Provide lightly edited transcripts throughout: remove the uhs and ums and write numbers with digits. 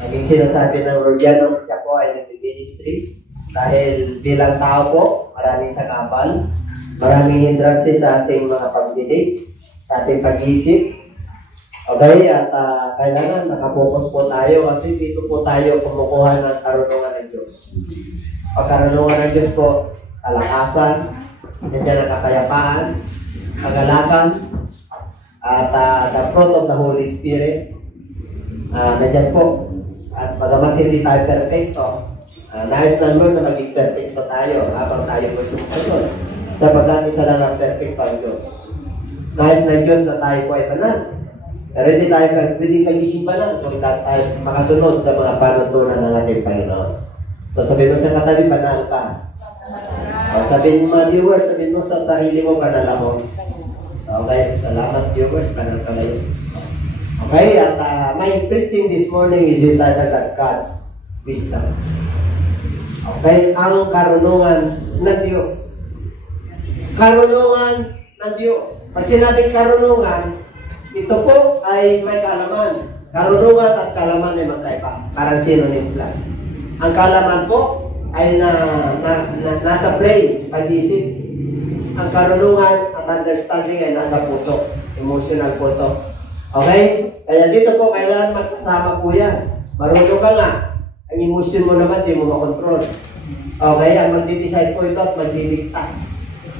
Naging sinasabi ng Rodiano, siya po ay nag-ministry dahil bilang tao po, maraming sagabal, maraming hindrances sa ating mga pagdidig, sa ating pag-isip. Okay, at kailangan nakapokus po tayo kasi dito po tayo kumukuha ng karunungan ng Diyos. Pagkarunungan ng Diyos po, kalakasan, nandiyan ang kakayapaan, kagalakan, at the fruit of the Holy Spirit, nandiyan po. At bagamat hindi tayo perfecto, nais ng Lord na maging perfecto tayo habang tayo po sumusunod. Sapagkat isa lang ang perfecto ang Diyos. Nais ng Diyos na tayo po ay banal. Pero hindi tayo pwede magiging banal kung tayo makasunod sa mga panutunan ng ating Panginoon. So sabihin mo sa katabi, banal ka. O sabihin mo mga viewers, sabihin mo sa sarili mo, banal ako. Okay, salamat viewers, banal ka na yun. Okay, at my preaching this morning is entitled God's Wisdom. Okay, ang karunungan ng Diyos. Karunungan ng Diyos. Pag sinabing karunungan, ito po ay may kaalaman. Karunungan at kaalaman ay magkaiba. Parang synonyms lang. Ang kaalaman po ay nasa brain, pag-isip. Ang karunungan at understanding ay nasa puso. Emotional po ito. Okay? Kaya dito po, kailangan magkasama po yan. Marunong ka nga. Ang emotion mo naman, di mo makontrol. Okay? Ang magdi-decide po ito at magdidikta.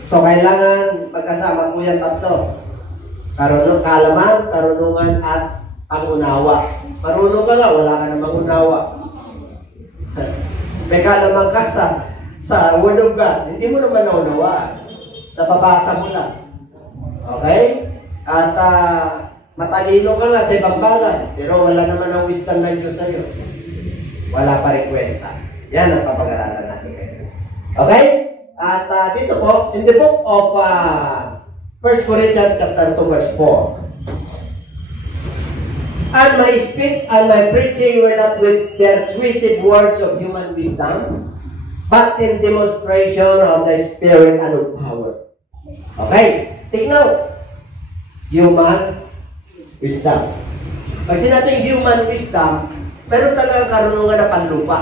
So, kailangan magkasama po yan tatlo. Kaalaman, karunungan, at pangunawa. Marunong ka nga, wala ka namang unawa. May kaalaman ka sa Word of God. Hindi mo naman naunawa. Napabasa mo lang. Okay? At matalino ka nga sa ibang bagay, pero wala naman ang wisdom ng Diyos sa'yo. Wala pa rin kwenta. Yan ang papag-aralan natin ngayon. Okay? At dito po, in the book of 1 Corinthians chapter 2 verse 4. And my speech and my preaching were not with persuasive words of human wisdom, but in demonstration of the Spirit and of power. Okay? Take note. Human wisdom. Pag sinabing human wisdom, meron talagang karunungan na panlupa.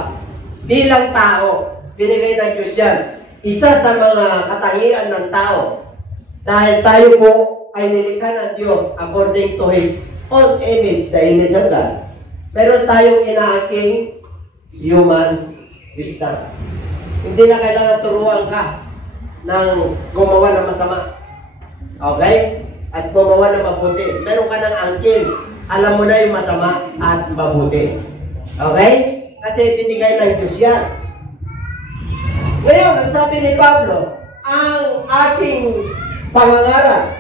Bilang tao, binigay ng Diyos yan. Isa sa mga katangian ng tao. Dahil tayo po ay nilikha ng Diyos according to His own image, the image of God. Meron tayong inaaking human wisdom. Hindi na kailangan turuan ka ng gumawa ng masama. Okay? At gumawa ng mabuti. Meron ka ng angkin. Alam mo na yung masama at mabuti. Okay? Kasi binigay ng Diyos yan. Ngayon, ang sabi ni Pablo, ang aking pangangaral,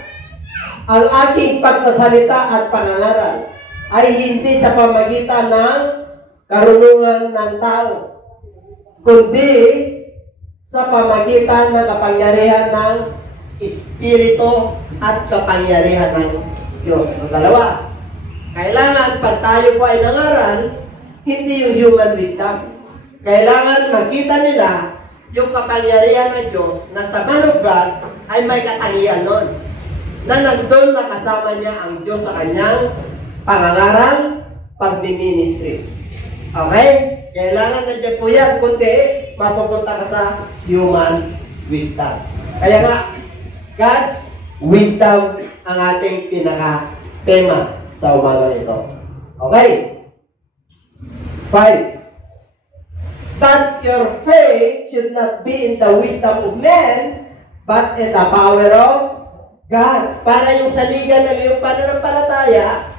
ang aking pagsasalita at pangangaral ay hindi sa pamagitan ng karunungan ng tao, kundi sa pamagitan ng kapangyarihan ng Espiritu at kapangyarihan ng Diyos. Ang dalawa. Kailangan pag tayo po ay nangaral, hindi yung human wisdom. Kailangan makita nila yung kapangyarihan ng Diyos na sa man of God ay may katangian nun. Na nandun na kasama niya ang Diyos sa kanyang pangangaral, pagdi-ministry. Okay? Kailangan nandiyan po yan, kundi mapupunta ka sa human wisdom. Kaya nga, God's wisdom ang ating pinaka-tema sa umaga nito. Okay? 5. That your faith should not be in the wisdom of men, but in the power of God. Para yung saligan ng iyong pananampalataya,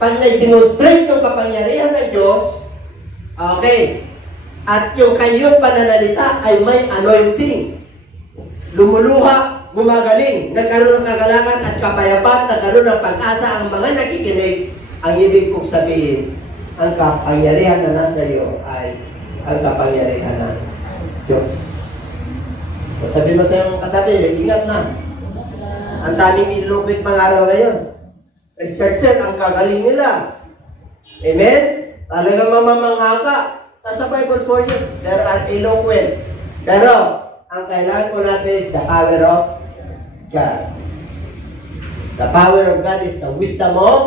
pag na-demonstrate yung kapangyarihan ng Diyos, okay, at yung kayong pananalita ay may anointing. Lumuluha, gumagaling, nagkaroon ng kagalakan at kapayapaan, nagkaroon ng pag-asa ang mga nakikinig. Ang ibig kong sabihin, ang kapangyarihan na nasa iyo ay ang kapangyarihan ng Diyos. So, sabi mo sa iyong katabi, ingat na. Ang daming ilupit mga araw ngayon. Researcher, ang kagaling nila. Amen? Talagang mamamangha ka. Nasa Bible for you, there are eloquent. Pero, ang kailangan po natin is the power of God. The power of God is the wisdom of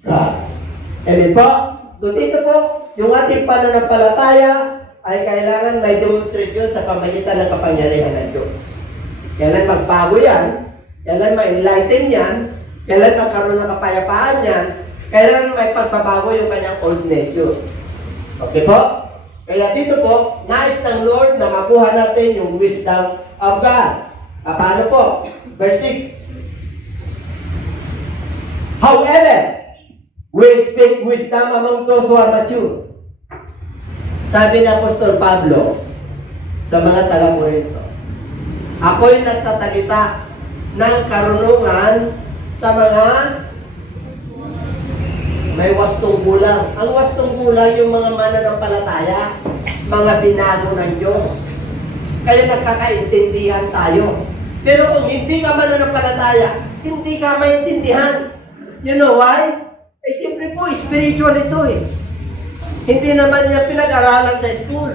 God. Amen po? So dito po, yung ating pananampalataya ay kailangan may demonstrate yun sa pamagitan ng kapangyarihan ng Diyos. Kailan magbago yan, kailan ma-enlighten yan, kailan magkaroon ng kapayapaan yan, kailan may pagbabago yung kanyang old nature. Okay po? Kaya dito po, nais ng Lord na makuha natin yung wisdom of God. Paano po? Verse 6. However, we speak wisdom among those who are mature. Sabi ni Apostol Pablo sa mga taga-Corinto, ako'y nagsasalita ng karunungan sa mga may wastong gulang. Ang wastong gulang yung mga mananampalataya, mga binago ng Diyos. Kaya nagkakaintindihan tayo. Pero kung hindi ka mananampalataya, hindi ka maintindihan. You know why? Eh siyempre po, spiritual ito eh. Hindi naman niya pinag-aralan sa school.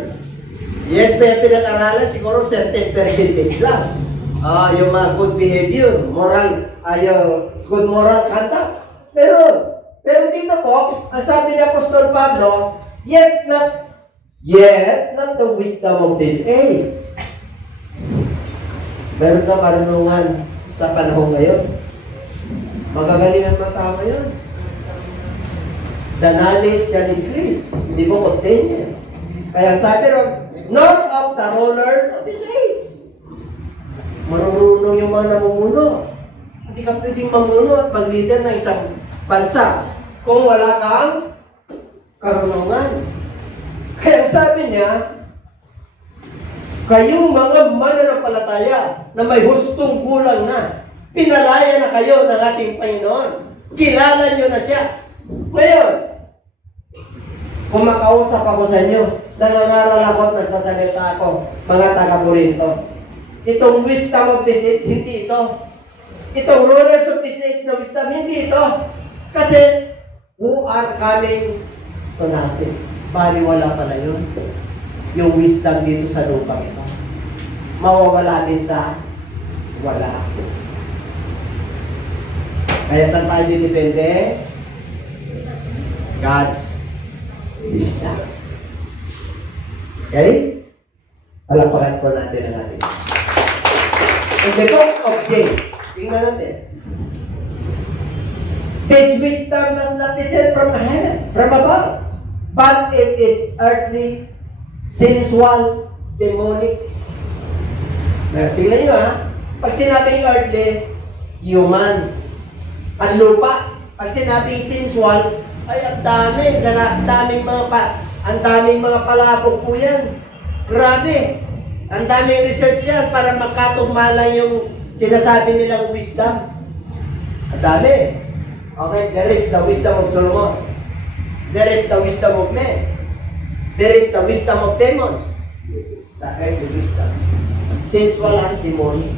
Yes, may pinag-aralan siguro certain percentage lang. Yung mga good behavior, moral, good moral conduct. Pero dito po, ang sabi ni Apostol Pablo, yet not the wisdom of this age. Meron ka karunungan sa panahon ngayon. Magagaling ang mga tao ngayon. The knowledge shall increase. Hindi mo contain. Kaya sabi ron, nor of the rulers of this age. Marunong yung mga namumuno. Hindi ka pwedeng mamuno at mag-leader ng isang bansa kung wala kang karunungan. Kaya sabi niya, kayong mga mananampalataya na may hustong kulang na, pinalaya na kayo ng ating Panginoon. Kilala nyo na siya. Ngayon, kung makausap ako sa inyo, nangangaral ako at nagsasalita ako, mga taga-Corinto. Itong wisdom of this age, hindi ito. Itong rulers of this age na wisdom, hindi ito. Kasi, who are coming to nothing. Baliwala pala yun. Yung wisdom dito sa lupang ito. Mawawala din sa wala. Kaya saan tayo depende? God's wisdom. Okay? Palapakan po natin ang ating. In the book of James, tingnan natin. This wisdom does not descend from heaven, from above, but it is earthly, sensual, demonic. Tingnan nyo ha. Pag sinabing earthly, human. Ang lupa. Pag sinabing sensual, ay ang daming mga palabok po yan. Grabe. Ang daming research yan para magkatugma yung sinasabi nilang wisdom. Ang dami. Okay, there is the wisdom of Solomon. There is the wisdom of men. There is the wisdom of demons. The earthly wisdom. Sensual and demonic.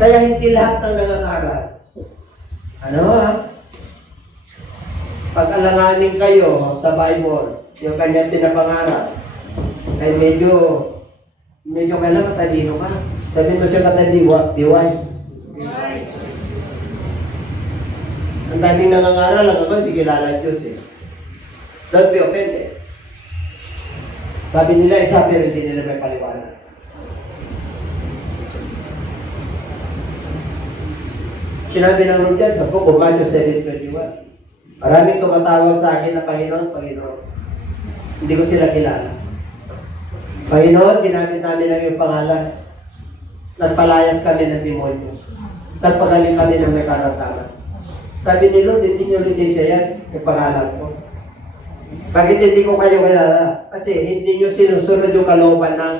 Kaya hindi lahat ng nangangaral. Ano ha? Pag-alanganin kayo sa Bible, yung kanyang pinapangarap, ay medyo kailangan talino ka. Sabihin mo siya kataliwa, be wise. Ang daming nangangaral, ang ako, hindi kilala ang Diyos eh. Don't be offended. Sabi nila isa, pero hindi nila may paliwanag. Sinabi ng Lord dyan sa book of Matthew 7:21. Maraming tumatawag sa akin na Panginoon, Panginoon. Hindi ko sila kilala. Panginoon, ginamit namin ang iyong pangalan. Nagpalayas kami ng demonyo. Nagpagaling kami ng may karantaman. Sabi ni Lord, hindi nyo lisensya yan, yung pangalan ko. Bakit hindi ko kayo kilala? Kasi hindi nyo sinusunod yung kalooban ng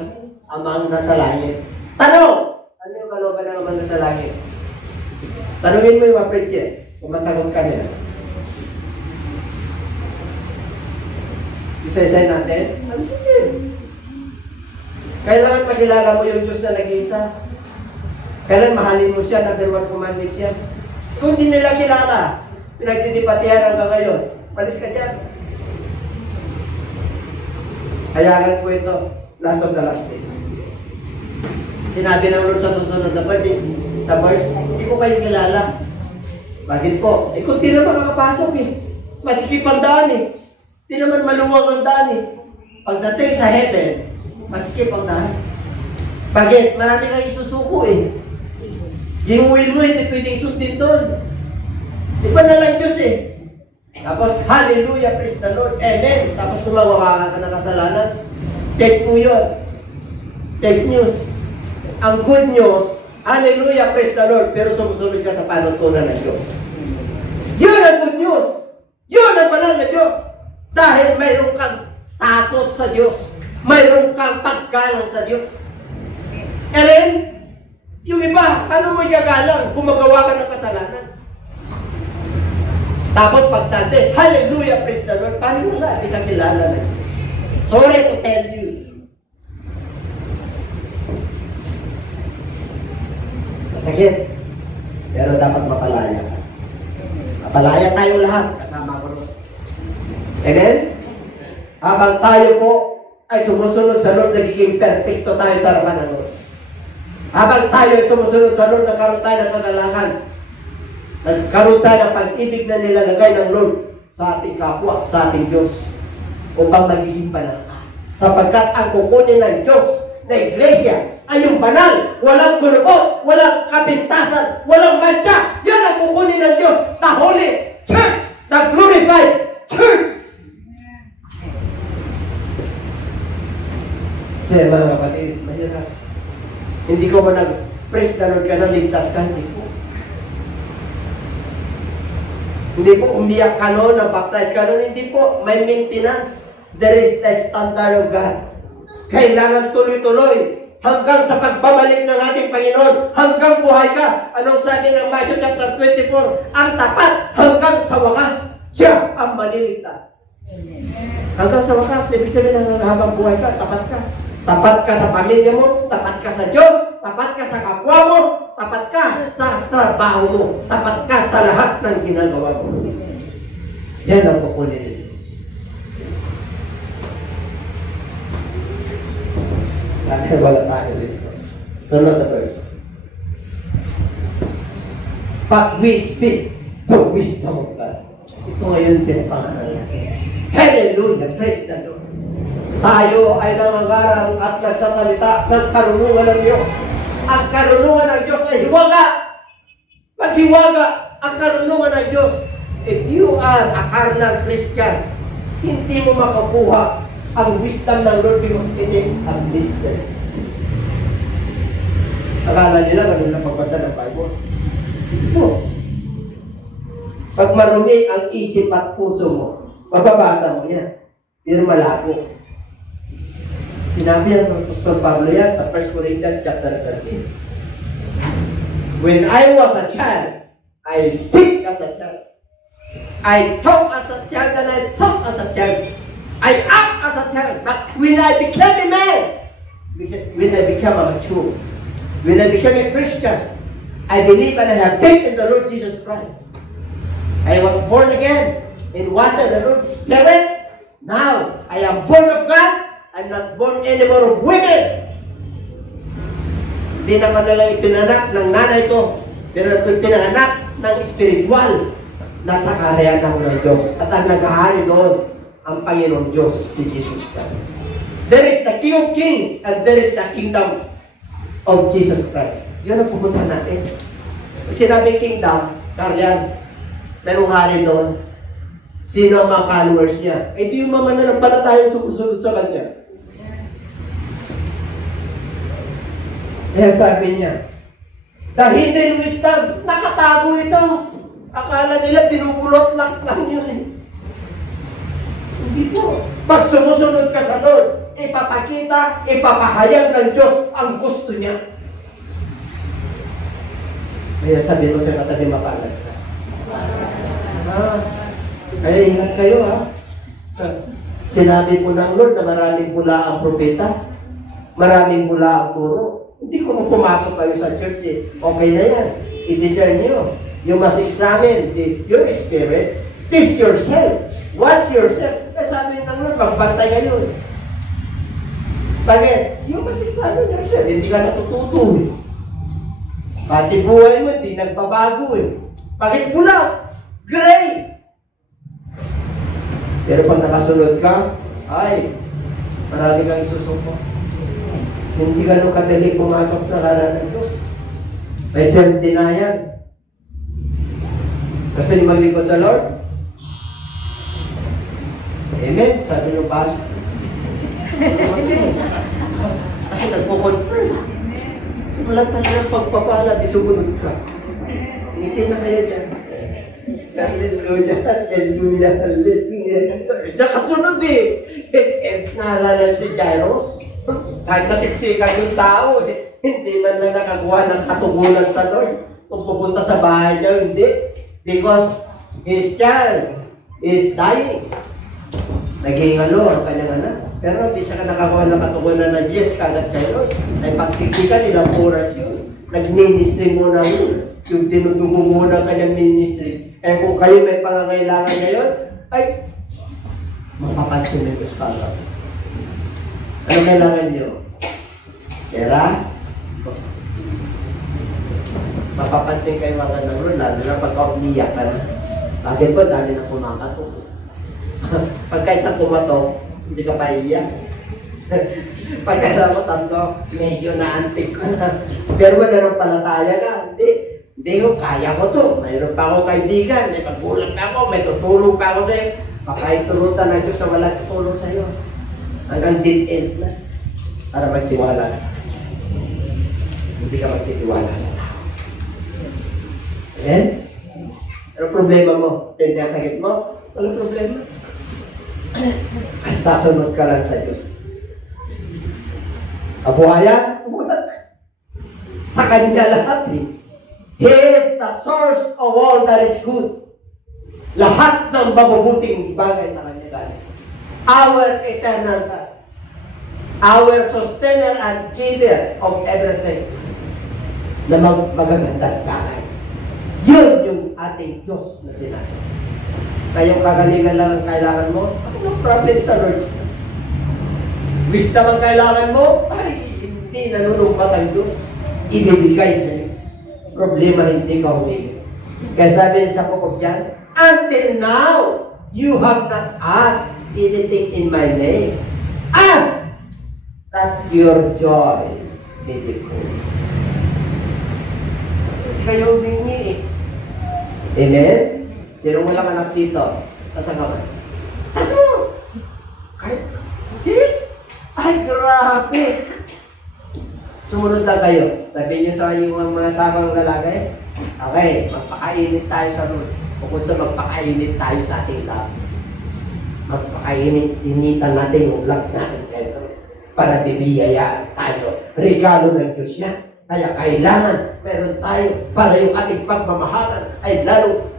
Amang nasa langit. Tanong! Ano yung kalooban ng Amang nasa langit? Tanungin mo yung mga preacher, kung masagot ka nila. Isa-isay natin? Kailangan makilala mo yung Diyos na nag-iisa. Kailangan mahalin mo siya, number 1 commandment siya. Kung di nila kilala, pinagtitipatihan hanggang ngayon, palis ka dyan. Hayagan po ito, last of the last days. Sinabi ng Lord sa susunod na sa verse, hindi ko kayo kilala. Bakit po? Eh, kung di na makakapasok eh. masikip ang daan eh. Hindi naman maluwag ang daan eh. Pagdating sa heaven, masikip ang daan. Bakit? Marami kang isusuko eh. Yung will mo, hindi pwedeng sundin doon. Di ba nalang Diyos eh? Tapos, hallelujah, praise the Lord, amen. Tapos kumawa ka ng kasalanan. Fake po yun. Fake news. Ang good news, hallelujah, praise the Lord, pero sumusunod ka sa panutunan ng Diyos. Yun ang good news. Yun ang banal na Diyos. Dahil mayroon kang takot sa Diyos. Mayroon kang paggalang sa Diyos. Amen? Yung iba, ano mo igagalang? Gumagawa ka ng kasalanan. Tapos pag Sunday, hallelujah, praise the Lord. Paano wala? Hindi ka kilala na. Sorry to tell you. Masakit. Pero dapat mapalaya ka. Mapalaya tayo lahat. Kasama ko rin. Amen? Habang tayo po ay sumusunod sa Lord, nagiging perfecto tayo sa harapan ng Lord. Habang tayo ay sumusunod sa Lord, nagkaroon tayo ng kagalakan. Nagkaroon tayo ng pag-ibig na nilalagay ng Lord sa ating kapwa, sa ating Diyos, upang magiging banal ka. Sapagkat ang kukunin ng Diyos na iglesia ay yung banal, walang kulubot, walang kapintasan, walang mancha. Yan ang kukunin ng Diyos, the Holy Church, the glorified Church. Kaya mga kapatid, mahirap. Hindi ko man nag-praise the Lord ka na ligtas ka, hindi po. Hindi po umiyak ka noon, nabaptize ka noon, hindi po. May maintenance. There is the standard of God. Kailangan tuloy-tuloy hanggang sa pagbabalik ng ating Panginoon, hanggang buhay ka. Anong sabi ng Matthew chapter 24? Ang tapat hanggang sa wakas, siya ang maliligtas. Hanggang sa wakas, ibig sabihin ng habang buhay ka, tapat ka. Tapat ka sa pamilya mo, tapat ka sa Diyos, tapat ka sa kapwa mo, tapat ka sa trabaho mo, tapat ka sa lahat ng ginagawa mo. Yan ang kukunin. Kasi wala tayo dito. Sunod na verse. But we speak the wisdom of God. Ito ngayon pinapangaral natin. Hallelujah, praise the Lord. Tayo ay nangangaral at nagsasalita ng karunungan ng Diyos. Ang karunungan ng Diyos ay hiwaga. Pag hiwaga, ang karunungan ng Diyos. If you are a carnal Christian, hindi mo makakuha ang wisdom ng Lord because it is a mystery. Akala nila ganun lang pagbasa ng Bible. Ito. Pag marumi ang isip at puso mo, mababasa mo yan. Pero malabo. Sinabi ng Apostol Pablo yan sa 1 Corinthians chapter 13. When I was a child, I speak as a child. I talk as a child and I talk as a child. I act as a child. But when I became a man, when I became a mature, when I became a Christian, I believe and I have faith in the Lord Jesus Christ. I was born again in water, the Lord Spirit. Now, I am born of God. I'm not born anymore of women. Hindi naman nila ipinanak ng nanay ko, pero ipinanak ng spiritual. Nasa kaharian ng Diyos. At ang naghahari doon, ang Panginoong Diyos, si Jesus Christ. There is the King of Kings and there is the kingdom of Jesus Christ. Yun ang pupunta natin. Pag sinabing kingdom, kaharian, merong hari doon. Sino ang mga followers niya? Eh di yung mga mananampalatayang sumusunod sa Kanya. Kaya sabi niya, the hidden wisdom, nakatago ito. Akala nila binubulot lang yun eh. Hindi po. Pag sumusunod ka sa Lord, ipapakita, ipapahayag ng Diyos ang gusto niya. Kaya sabi mo sa katabi, mapalad ka. Kaya ingat kayo ha. Sinabi po ng Lord na maraming pula ang propeta, maraming pula ang turo. Hindi ko pumasok kayo sa church eh. Okay na yan. I-discern nyo. You must examine your spirit. Test yourself. Watch yourself. Kasi sabi ng Lord, magbantay ngayon. Bakit? You must examine yourself. Hindi ka natututo eh. Pati buhay mo, hindi nagbabago eh. Bakit bulag? Gray! Pero pag nakasunod ka, ay, marami kang isusuko. Hindi ganun kadali pumasok sa kanan ng Diyos. May self-denial. Gusto niyo maglingkod sa Lord? Amen? Sabi niyo pa. Ay, nagpo-confirm. Wala talagang pagpapala, di sumunod ka. Hindi na kaya dyan. Hallelujah, hallelujah, hallelujah. Nakasunod eh. Naalala si Jairus. Kahit nasiksikan yung tao, hindi man lang nakakuha ng katugunan sa Lord. Kung pupunta sa bahay niya, hindi. Because his child is dying. Naging ang kanyang anak. Pero hindi siya nakakuha ng katugunan na yes, kagat kay Lord. Ay pagsiksikan, ilang oras yun. Nag-ministry muna yun. Yung tinutugo muna kanyang ministry. Eh kung kayo may pangangailangan ngayon, ay mapapansin ng Diyos kagad. Ano kailangan nyo? Pera? Mapapansin kayo mga nangulo, lalo na pagka-umiyak ka na. Bakit po? Dahil na kumakato. Pagka isang kumato, hindi ka pa iiyak. Pagka mo tatlo, medyo na-antik ka na. Pero wala nang palataya ka. Hindi ko, kaya ko to. Mayroon pa akong kaibigan, may pagbulang pa ako, may tutulong pa ako sa'yo. Pakaiturutan na Diyos na wala tutulong sa'yo. Hanggang dead end na. Para magtiwala ka sa Kanya. Hindi ka magtitiwala sa tao. Amen? Ano problema mo? Hindi ang sakit mo? Walang problema. Basta sunod ka lang sa Diyos. Kabuhayan? Wala. Sa Kanya lahat eh. He is the source of all that is good. Lahat ng mabubuting bagay sa Kanya galing. Our eternal God. Our sustainer and giver of everything. Na magagandang bagay. Yun yung ating Diyos na sinasabi. Kayong kagalingan lang ang kailangan mo, anong problem sa Lord? Wisdom ang kailangan mo, ay hindi nanunumpat ang Diyos. Ibibigay sa iyo. Problema hindi ka humingi. Kaya sabi niya sa Book of John, until now, you have not asked anything in my name. Ask that your joy may be full. Kayo humingi eh. Amen? Sino walang anak dito? Tasa ka man. Tasa mo! Kahit, sis? Ay, grabe! Sumunod lang kayo. Sabi niyo sa inyong mga sabang lalaki, okay, magpakainit tayo sa roon. Bukod sa magpakainit tayo sa ating lab. Magpakainit, initan natin yung lab natin para bibiyayaan tayo. Regalo ng Diyos yan. Kaya kailangan meron tayo para yung ating pagmamahalan ay lalo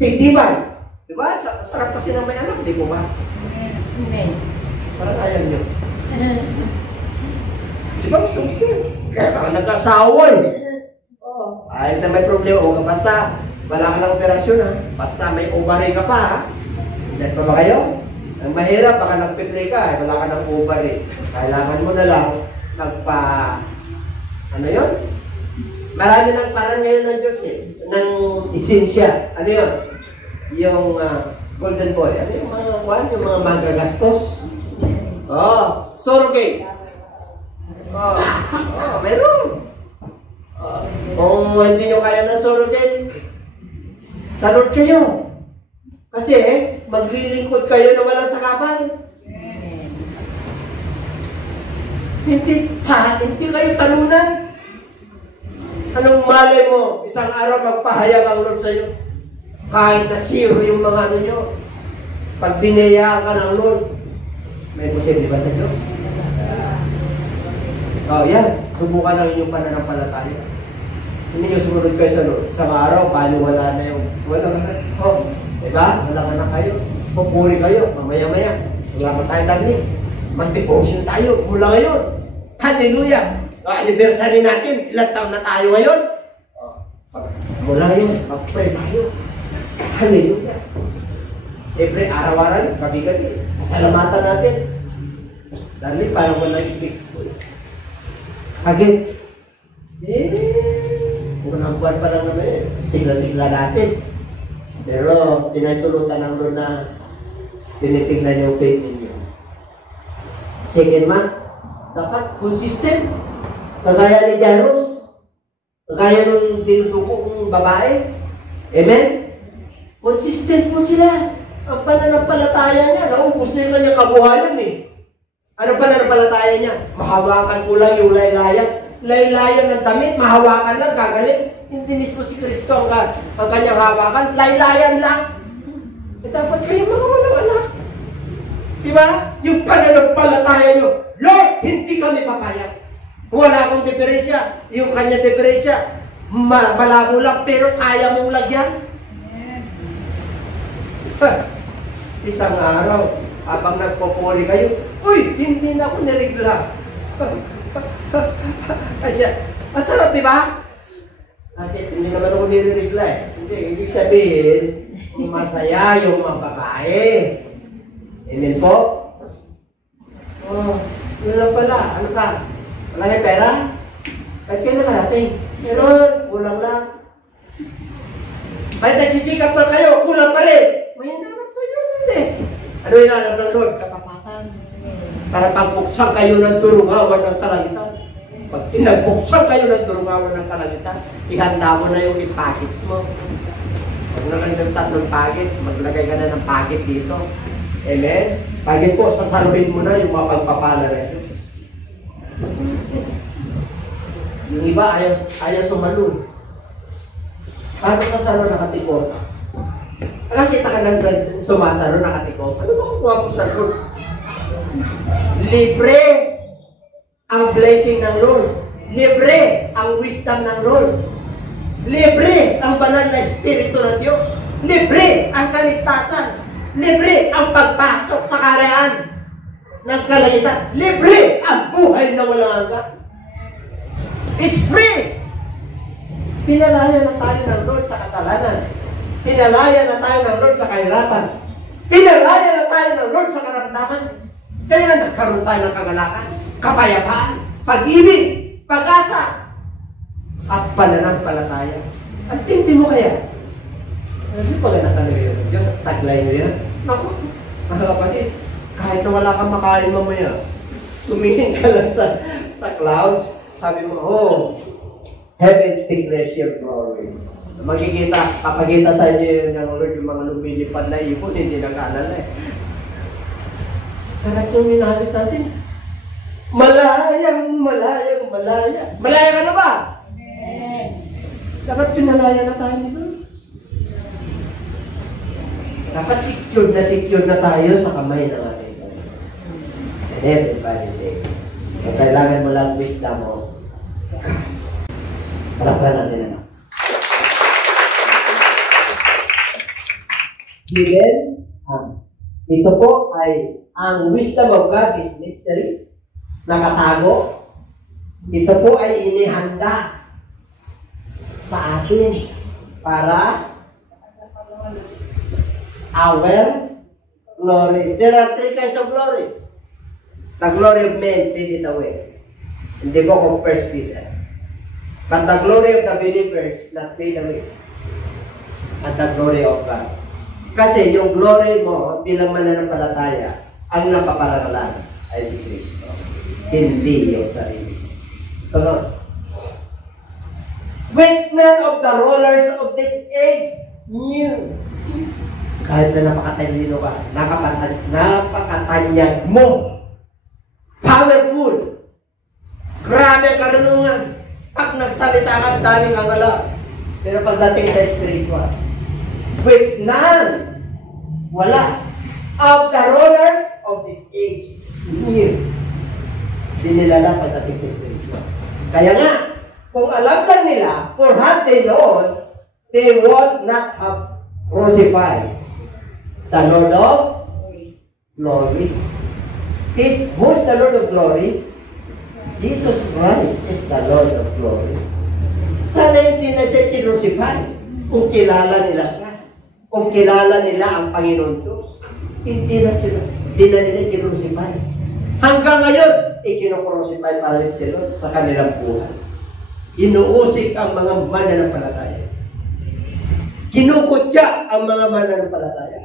titibay. Diba? Sarap kasi ng may anak, di ko ba? Amen. Parang ayaw nyo. Diba gusto yun? Kaya parang nag-asawa eh. Ay, na may problema. O basta, wala ka ng operasyon ha. Basta may ovary ka pa ha. Hindi pa ba kayo? Ang mahirap, baka nagpiplay ka eh. Wala ka ng ovary. Kailangan mo na lang ano yun? Marami ng parang ngayon ng Diyos eh. Ng esensya. Ano yun? Yung golden boy. Ano yung yung mga magagastos? Surrogate. Meron. Kung hindi nyo kaya ng surrogate, salud kayo. Kasi maglilingkod kayo na walang sakapan. Hindi kayo talunan. Anong malay mo? Isang araw magpahayag ang Lord sa'yo. Kahit na zero yung mga ano nyo. Pag binayaan ka ng Lord, may posible ba sa Diyos? Yan. Subukan ang inyong pananampalataya. Hindi nyo sumunod kayo sa Lord. Isang araw, paano wala na yung... Wala na. Diba? Wala ka na kayo. Pupuri kayo. Mamaya-maya. Salamat tayo, darling. Mag-devotion tayo. Mula ngayon. Hallelujah! Anniversary natin. Ilang taon na tayo ngayon? Mula ngayon. Mag-pray tayo. Hallelujah! Every araw-araw, gabi-gabi. Salamatan natin. Darling, parang wala ibig ko. Again, unang buwan pa lang naman sigla-sigla natin. Pero, pinatulutan ng Lord na tinitingnan yung faith ninyo. Second man, dapat consistent. Kagaya ni Jairus, kagaya nung tinutuko ng babae. Amen? Consistent po sila. Ang pananampalataya niya, naubos na yung kanyang kabuhayan eh. Ano pananampalataya niya? Mahawakan ko lang yung laylayan. Laylayan ng damit, mahawakan lang, gagaling. Hindi mismo si Kristo ang kanyang hawakan. Laylayan lang. E dapat kayo mga walang anak. Diba? Yung pananampalataya niyo, Lord, hindi kami papayag. Wala akong diferensya. Yung kanya diferensya, malabo lang, pero kaya mong lagyan. Isang araw, habang nagpupuri kayo, uy, hindi na ako nirigla. Ang sarap, di ba? Bakit? Hindi naman ako nirigla eh. Hindi, ibig sabihin, masaya yung mga babae. Amen po? Oh, yun lang pala. Ano ka? Wala yung pera? Kahit kayo nakarating. Pero, kulang lang. Kahit nagsisikap na kayo, kulang pa rin. May hinanap sa'yo, hindi. Ano hinanap ng Lord? Katapatan. Para pagbuksan kayo ng turungawan ng kalangitan. Pag pinagbuksan kayo ng turungawan ng kalangitan, ihanda mo na yung i-package mo. Huwag na lang ng tatlong package, maglagay ka na ng package dito. Amen? Package po, sasaluhin mo na yung mga pagpapala na ito. Yung iba, ayaw sumalun. Paano sasalo nakatikot? Nakakita ka ng sumasalo nakatikot? Ano makukuha mo sa Lord? Libre ang blessing ng Lord. Libre ang wisdom ng Lord. Libre ang banal na Espiritu ng Diyos. Libre ang kaligtasan. Libre ang pagpasok sa karayaan ng kalangitan. Libre ang buhay na walang hanggan. It's free. Pinalaya na tayo ng Lord sa kasalanan. Pinalaya na tayo ng Lord sa kahirapan. Pinalaya na tayo ng Lord sa karamdaman. Kaya nagkaroon tayo ng kagalakan, kapayapaan, pag-ibig, pag-asa, at pananampalataya. Ang tindi mo kaya? Hindi pa ganang kano yun. Diyos, taglay mo yan. Naku, mga kapatid, kahit na wala kang makain mamaya, tumingin ka lang sa clouds, sabi mo, oh, heaven's declares your glory. Kapagkita sa inyo yun ng Lord, yung mga lumilipad na ibon, hindi nakaalala eh. Sarap yung minahalit natin. Malayang, malayang, malaya. Malaya ka na ba? Amen. Dapat pinalaya na tayo ni Lord. Dapat secure na tayo sa kamay ng ating Panginoon. And everybody say, kung kailangan mo lang wisdom mo, harapan natin na. Given, ito po ay ang wisdom of God is mystery, nakatago. Ito po ay inihanda sa atin para our glory. There are three kinds of glory. The glory of men faded away. In the book of 1 Peter. But the glory of the believers not fade away. And the glory of God. Kasi yung glory mo bilang mananampalataya, ang napaparangalan ay si Kristo. Hindi yung sarili. Sunod. Which none of the rulers of this age knew. Kahit na napakatalino ka, napakatanyag mo. Powerful. Grabe karunungan. Pag nagsalita ka, daming angala. Pero pagdating sa spiritual, which none, wala, of the rulers of this age knew. Dinilala pagdating sa spiritual. Kaya nga, kung alam lang nila, for had they known, they would not have crucified the Lord of glory. Who's the Lord of glory? Jesus Christ is the Lord of glory. Sana hindi na siya kinusify kung kilala nila siya. Kung kilala nila ang Panginoon Diyos. Hindi na nila kinusify. Hanggang ngayon, ikinukrusify pa rin sila sa kanilang buhay. Inuusik ang mga mananampalataya. Kinukutya ang mga mananampalataya.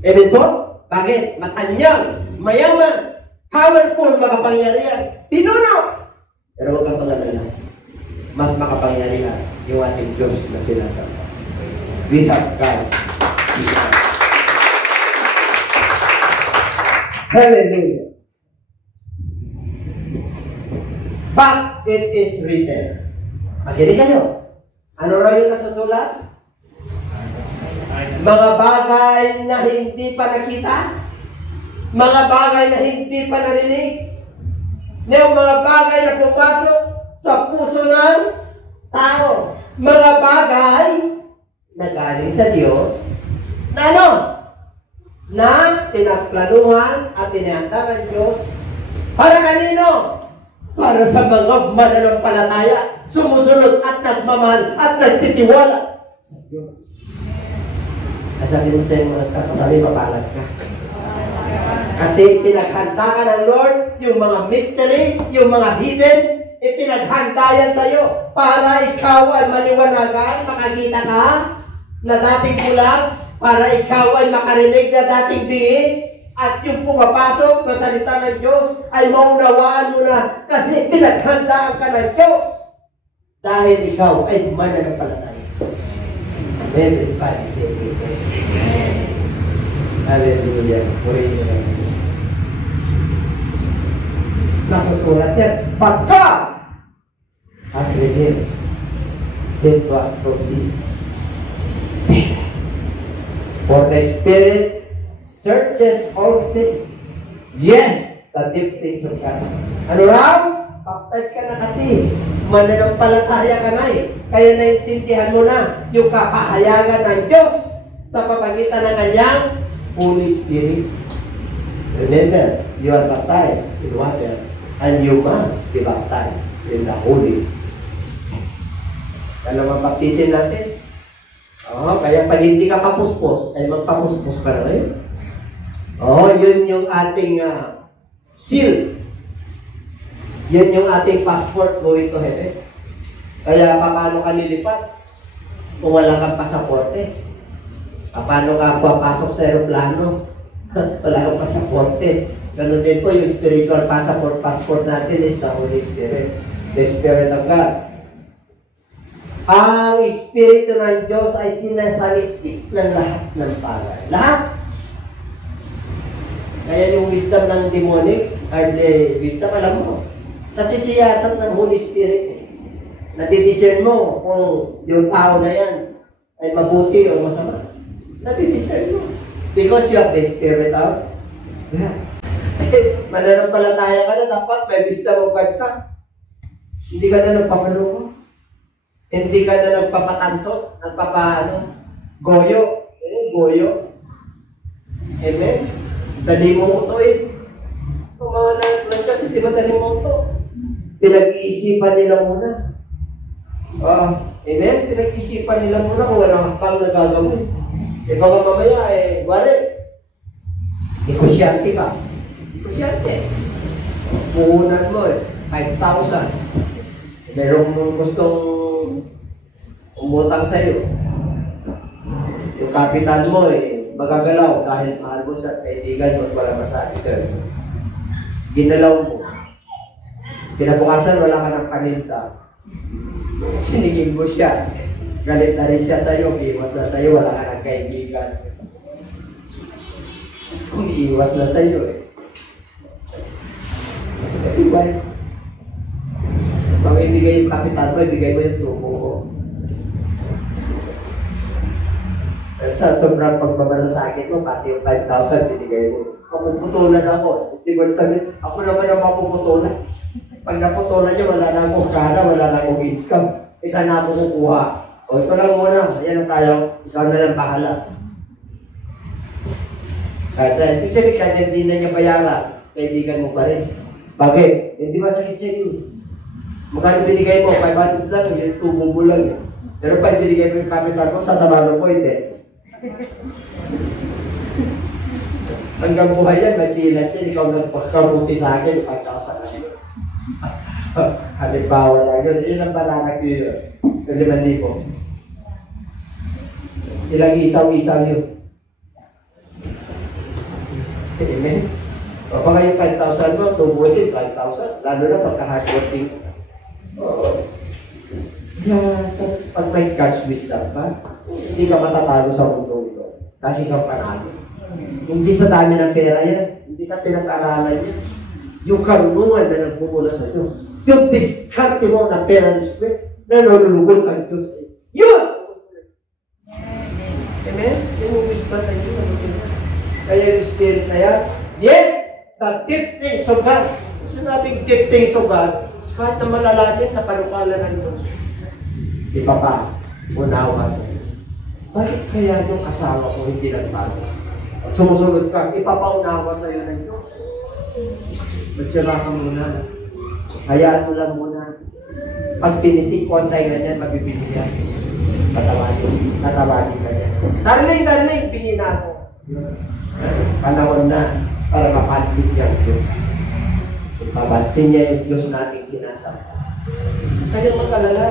Amen po? Bakit? Matanyag, mayaman, powerful, makapangyarihan, pinuno. Pero huwag kang pangalala. Mas makapangyarihan yung ating Diyos na sinasamba. We have Christ. Hallelujah. But it is written. Makinig kayo. Ano raw yung nasusulat? Mga bagay na hindi pa nakita, mga bagay na hindi pa narinig, yung mga bagay na pumasok sa puso ng tao, mga bagay na galing sa Diyos, na ano? Na pinagplanuhan at tinihanda ng Diyos para kanino? Para sa mga mananampalataya, sumusunod at nagmamahal at nagtitiwala sa Diyos. Sabi mo sa iyo, magkakasali, mapalad ka. Kasi pinaghanda ka ng Lord, yung mga mystery, yung mga hidden, ipinaghanda yan sa iyo para ikaw ay maliwanagan, makakita ka na dating kulang, para ikaw ay makarinig na dating diin, at yung pumapasok na salita ng Diyos ay maunawaan mo na kasi pinaghandaan ka ng Diyos dahil ikaw ay mananampalataya. Everybody say amen. Hallelujah. Praise the Lord. Nasusulat yan. Pagka as revealed, it was from this Spirit. For the Spirit searches all things. Yes, the deep things of God. Ano raw? Baptize ka na kasi. Mananampalataya ka na eh. Kaya naintindihan mo na yung kapahayagan ng Diyos sa pamagitan ng kanyang Holy Spirit. Remember, you are baptized in water and you must be baptized in the Holy Spirit. Dalawang baptisin natin. Kaya pag hindi ka papuspos, ay magpapuspos ka na ngayon. Yun yung ating seal. Yun yung ating passport going to heaven. Kaya paano ka lilipat kung wala kang pasaporte? Paano ka papasok sa aeroplano? Wala kang pasaporte. Ganun din po yung spiritual passport natin is the Holy Spirit. The Spirit of God. Ang Espiritu ng Diyos ay sinasaliksik ng lahat ng bagay. Lahat. Kaya yung wisdom ng demonic, or the wisdom, alam mo, nasisiyasat ng Holy Spirit. Nadidiscern mo kung yung tao na yan ay mabuti o masama. Nadidiscern mo. Because you have the Spirit of God. Mananampalataya ka na, dapat may wisdom of God ka. Hindi ka na nagpapaluko. Hindi ka na nagpapatansot, goyo. Goyo. Amen? Dali mo ito eh. Kung mga naglantas, hindi ba dali mo ito? Pinag-iisipan nila muna. Amen? Pinag-iisipan nila muna kung walang pang nagagawin. Baka mamaya wari. Ikusyante ka. Ikusyante. Puhunan mo 5,000. Merong gustong umutang sa'yo. Yung kapitan mo magagalaw dahil mahal mo sa kaibigan mo at wala masabi sa'yo. Ginalaw mo. Kinabukasan, wala ka ng paninda. Siniging mo siya. Galit na rin siya sa'yo. Iiwas na sa'yo. Wala ka ng kaibigan. Kung iiwas na sa'yo Anyway, pag ibigay yung kapitan mo, ibigay mo yung tubo mo. Sa sobrang pagmamalasakit mo, pati yung 5,000, binigay mo. Mapuputulan ako. Hindi mo sabihin, ako naman ang mapuputulan. Pag naputulan niya, wala na akong kada, wala na akong income. Isa na ako kukuha. Ito lang muna. Yan ang tayo. Ikaw na lang bahala. Kahit ibig sabihin, kahit hindi na niya bayaran, kaibigan mo pa rin. Bakit? Hindi masakit siya yun. Magkano binigay mo? 500 lang. Yung tubo mo lang. Pero pag binigay mo yung kapitan mo, sasabahan mo, hindi. Hanggang buhay yan, may pilat yan. Ikaw nagpagkabuti sa akin, 5,000 lang. Halimbawa lang yun. Ilang bananak yun? 5,000. Ilang isaw-isaw yun? Amen? O baka yung 5,000 mo, tubutin 5,000. Lalo na pagka-hardworking. Oo. Kaya pag may God's wisdom pa, hindi ka matatalo sa mundo ito. Kasi ka panalo. Hindi sa dami ng pera yan. Hindi sa pinag-aralan yan. Yung karunungan na nagmumula sa iyo. Yung diskarte mo na pera ni Spirit na nalulugod ang Diyos. Yun! Amen? Yung wisdom na yun. Kaya yung Spirit na yan, yes! The giftings of God. Sinabing giftings of God, kahit na malalalim na panukalan ng Diyos. Ipapa, unawa sa iyo. Bakit kaya yung asawa ko hindi nagbago? At sumusunod ka, ipapaunawa sa iyo ng Diyos. Magtira ka muna. Hayaan mo lang muna. Pag pinitik ko ang tayo ganyan, mabibili yan. Tatawagin ka yan. Darling, bingin ako. Panahon na para mapansin niya ang Diyos. Papansin niya yung Diyos nating sinasama. Kaya mag-alala.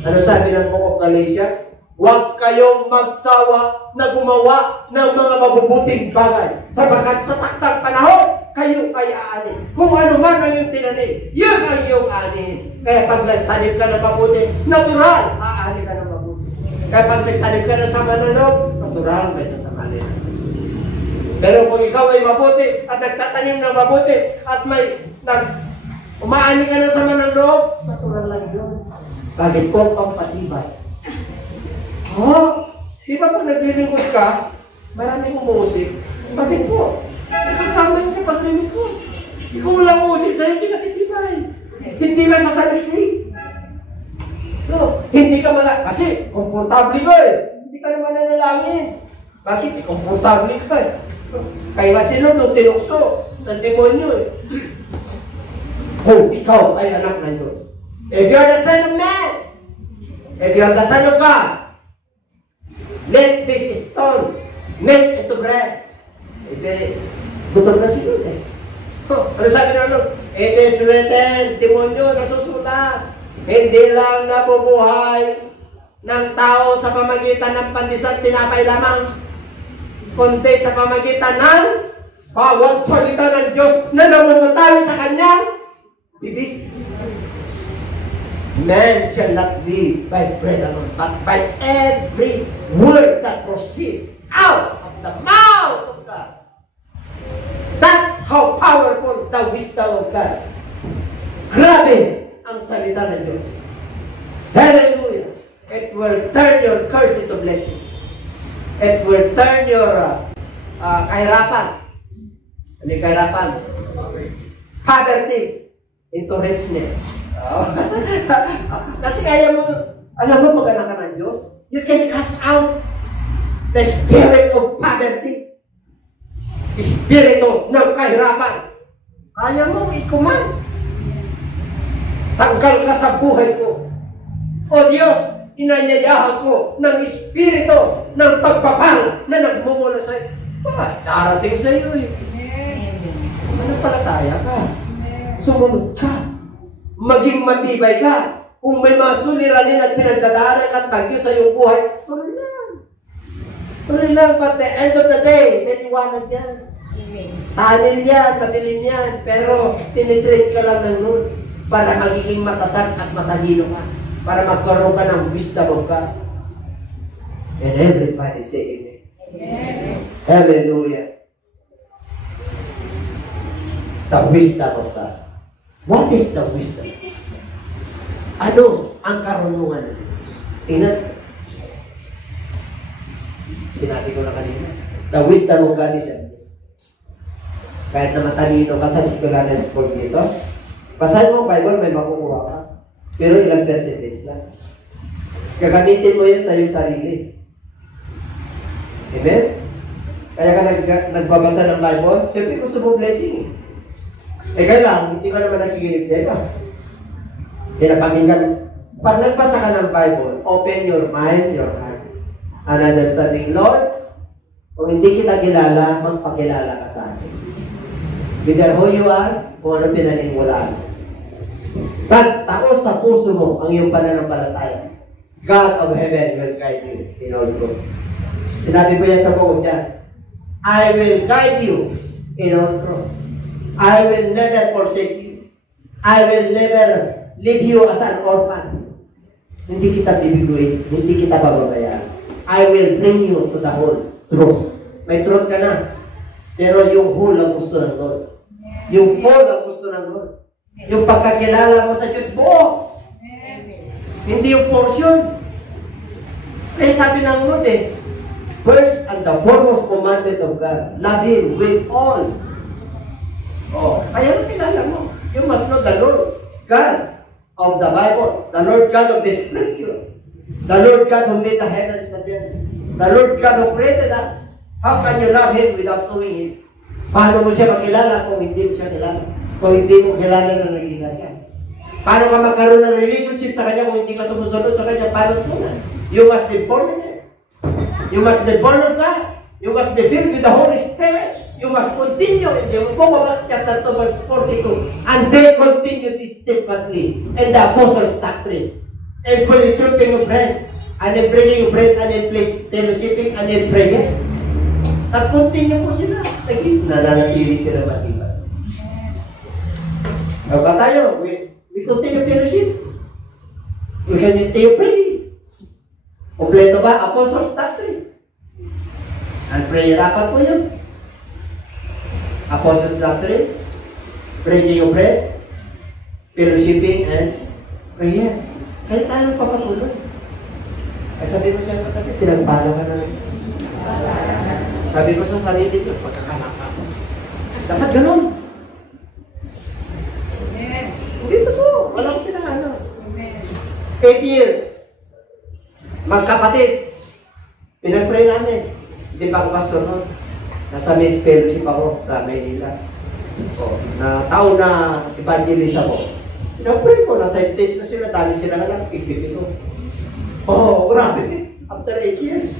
Ano sabi ng Book of Galatians? Huwag kayong magsawa na gumawa ng mga mabubuting bagay. Sabagat sa takdang panahon, kayo ay aanin. Kung ano man ang iyong tinanim, yun ang iyong aanin. Kaya pag nagtanim ka ng mabuti, natural, aanin ka ng mabuti. Kaya pag nagtanim ka ng sama ng loob, natural, may sasamanin. Pero kung ikaw ay mabuti at nagtatanim ng mabuti at may umaani ka ng sama ng loob, natural lang yun. Bakit ko pampatibay? Di ba pag naglilingkod ka, maraming umusik. Bakit po? Kasama yun sa paglimit ko. Ikaw walang umusik sa'yo, hindi ka titibay. Hindi ka sasalisig. No, hindi ka kasi komportable ka eh. Hindi ka naman nanalangin. Bakit? Komportable ka eh. Kaya nga sino nung tinukso ng demonyo eh. Kung ikaw ay anak ng Diyos. If you're the son of man, if you're the son of God, let this stone make into bread. Gutom na si Lord eh. Ano sabi na nun? It is written, demonyo, nasusulat. Hindi lang nabubuhay ng tao sa pamagitan ng pandesal tinapay lamang, kundi sa pamagitan ng bawat salita ng Diyos na namumutawi sa kanyang bibig. Man shall not live by bread alone, but by every word that proceeds out of the mouth of God. That's how powerful the wisdom of God. Grabe ang salita ng Diyos. Hallelujah! It will turn your curse into blessing. It will turn your kahirapan. Ano yung kahirapan? Poverty into richness. Kasi kaya mo, alam mo pag anak ka ng Diyos, you can cast out the spirit of poverty, espiritu ng kahirapan. Kaya mo ikuman. Tanggal ka sa buhay ko. O Diyos, inanyayahan ko ng espiritu ng pagpapal na nagmumula sa iyo. Darating sa iyo eh. Manampalataya ka. Sumunod ka. Maging matibay ka. Kung may mga suliranin at pinagdadaanan at bagyo sa iyong buhay, tuloy lang. Tuloy lang, but the end of the day, may liwanag yan. Tanil yan, matilim yan, pero tinitrade ka lang ng nun para magiging matatag at matalino ka. Para magkaroon ka ng wisdom of God. And everybody say amen. Amen. Hallelujah. The wisdom of God. What is the wisdom? Ano ang karunungan natin? Tingnan. Sinabi ko na kanina. The wisdom of God is this. Kahit na matalino ka sa Seculares School dito, basahin mo ang Bible, may makukuha ka. Pero ilang percentage lang. Gagamitin mo yun sa iyong sarili. Amen? Kaya ka nagbabasa ng Bible, siyempre gusto mo blessing. Kaya lang, hindi ka naman nakikinig sa iba. Pinapakinggan. Pag nagbasa ka ng Bible, open your mind, your heart, and understanding, Lord, kung hindi kita kilala, magpakilala ka sa akin. Whether who you are, kung ano pinaniniwalaan mo. Taos sa puso mo ang iyong pananampalataya. God of heaven will guide you in all truth. Sinabi ko yan sa buong dyan. I will guide you in our cross. I will never forsake you. I will never leave you as an orphan. Hindi kita bibiguin, hindi kita bababayaan. I will bring you to the whole truth. May truth ka na. Pero yung whole ang gusto ng Lord. Yung full ang gusto ng Lord. Yung pagkakilala mo sa Diyos, buo. Hindi yung portion. Kaya sabi ng Lord first and the foremost commandment of God, love Him with all. Kaya kilala mo. You must know the Lord God of the Bible, the Lord God of the Scripture, the Lord God who made the heavens and the earth, the Lord God who created us. How can you love Him without knowing Him? Paano mo siya makilala kung hindi mo siya kilala? Kung hindi mo kilala na nag-isa siya? Paano ka magkaroon ng relationship sa Kanya kung hindi ka sumusunod sa Kanya? Paano po na? You must be born again. You must be born of God. You must be filled with the Holy Spirit. You must continue in the book of Acts chapter 2 verse 42. And they continue steadfastly in the apostles' doctrine. And fellowshipping of bread. And in breaking of bread. And in fellowshipping and in prayer. Nag-continue po sila. Nananatili sila matibay. Ba tayo? We continue fellowship. We continue praying. Kompleto ba? Apostles' doctrine. And prayer, apat po yun. Apostles' doctrine, breaking of bread, fellowshipping, and prayer. Kaya tayo papatuloy. Kaya sabi mo siya, patabi, pinagpala ka na. Sabi ko sa sarili ko, pagkakalaka ko. Dapat ganun. Dito po, walang pinahano. 8 years. Magkapatid. Pinag-pray namin. Hindi pa ako pastor nun. Nasa men's fellowship ako sa Manila. Na taon na evangelist ako. Pinag-pray ko, nasa stage na sila, dami sila na lang, 52. Grabe. After 8 years.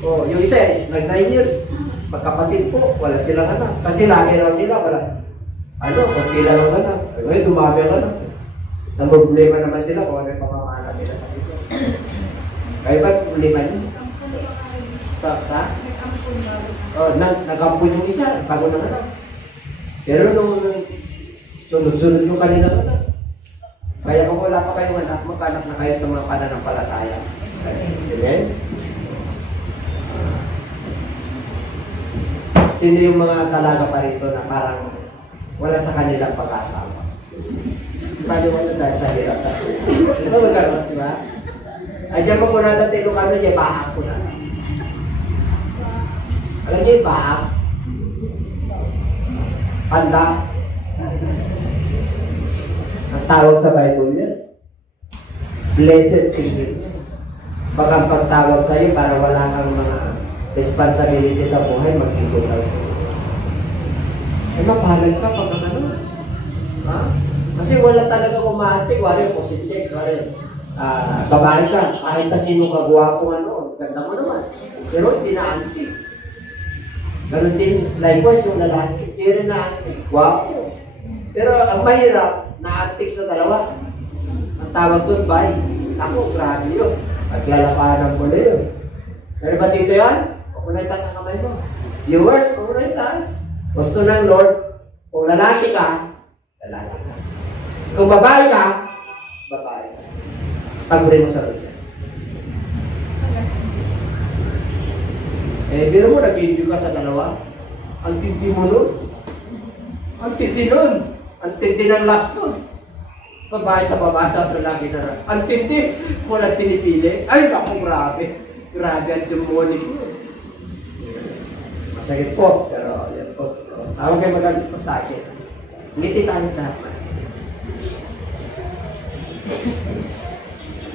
Yung isa nag-9 years. Magkapatid po, wala silang anak. Kasi laki lang nila, wala. Kunti lang ang anak. Ngayon, dumami ang anak. Ang problema naman sila kung ano yung pamamahanap nila sa ito. Kaya ba problema niyo? Sa? Nag-ampun yung isa, bago ng anak. Pero nung sunod-sunod yung kanilang anak. Kaya kung wala pa kayong anak, magkanak na kayo sa mga pananampalataya. Amen? Sino yung mga talaga pa rito na parang wala sa kanilang pag-asawa? Paano wala dahil sa hirap na? Ito magkaroon, di ba? Diyan mo muna natin kung ano niya, bahak ko na. Alam niyo yung bahak? Panda. Ang tawag sa Bible yun. Blessed singles. Baka pagtawag sa'yo para wala kang mga responsibility sa buhay, mag-ikot ka. Mapahalag ka pag ano. Ha? Kasi wala talaga kumahantik. Wala yung opposite sex. Wala yung babae ka. Kahit na sino kagawa kung ano. Ganda mo naman. Pero hindi na antik. Ganon din, likewise yung lalaki. Hindi rin na antik. Wapo. Pero ang mahirap, na-antik sa dalawa. Ang tawag doon, bye. Ako, grabe yun. Paglalapahan mo na yun. Pero ba dito yan? Kukunay taas ang kamay mo. Viewers, kukunay taas. Gusto ng Lord, kung lalaki ka, lalaki ka. Kung babae ka, babae ka. Pagburin mo sa Lord. Biro mo, nag-enjoy ka sa dalawa. Ang tindi mo nun. Ang tindi nun. Ang tindi ng last nun. Babae sa babae, tapos lalaki sa lalaki. Ang tindi, walang pinipili. Ay, naku, grabe. Grabe ang demonic mo. Masakit po, pero yan po. Tawag kayo magalit po sa akin. Ngiti tayo lahat.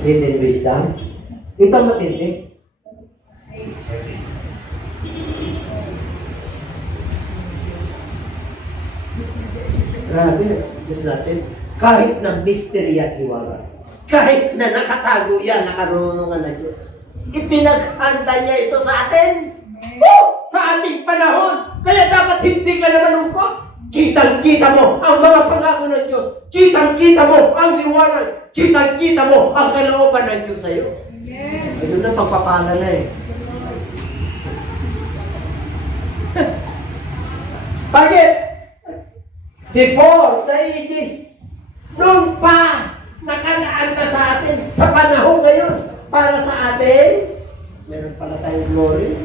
Hidden wisdom. Ito matindi. Grabe, Diyos natin. Kahit na mystery at hiwaga. Kahit na nakatago yan, nakarunungan na Diyos. Ipinaghanda niya ito sa atin. Sa ating panahon. Kaya dapat hindi ka na malungkot. Kitang-kita mo ang mga pangako ng Diyos. Kitang-kita mo ang liwanag. Kitang-kita mo ang kalooban ng Diyos sa iyo. Ay, doon na pagpapala na Bakit? Before the ages, noon pa, nakalaan na sa atin, sa panahon ngayon, para sa atin, meron pala tayong glory.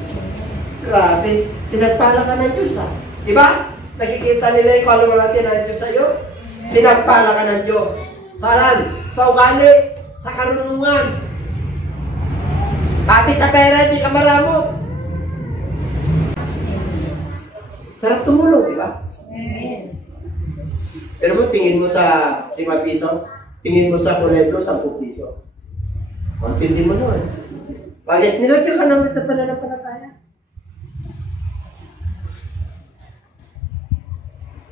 Grabe, pinagpala ka ng Diyos, ha? Diba? Nakikita nila yung kaluluwa natin ng Diyos sa'yo. Pinagpala ka ng Diyos. Saan? Sa ugali, sa karunungan. Pati sa pera, hindi ka maramot. Sarap tumulong, diba? Pero mo, tingin mo sa 5 piso, tingin mo sa Pueblo, 10 piso. Pindi mo naman. Bakit? Nilagyan ka naman na pananampalataya.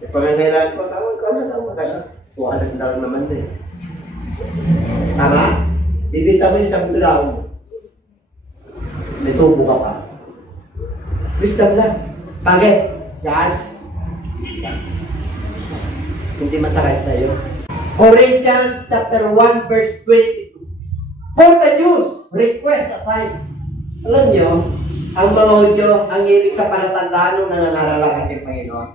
E pangangailangan ko, tawag ka na lang magkano. 200 lang naman din. Tama? Bibita mo yung 1 ground. May tubo ka pa. Wisdom lang. Bakit? Yes. Hindi masakit sa'yo. Corinthians chapter 1 verse 22. For the Jews, request aside. Alam nyo, ang mga Hudyo, ang hilig sa palatandaan nung nangangaral ang ating Panginoon.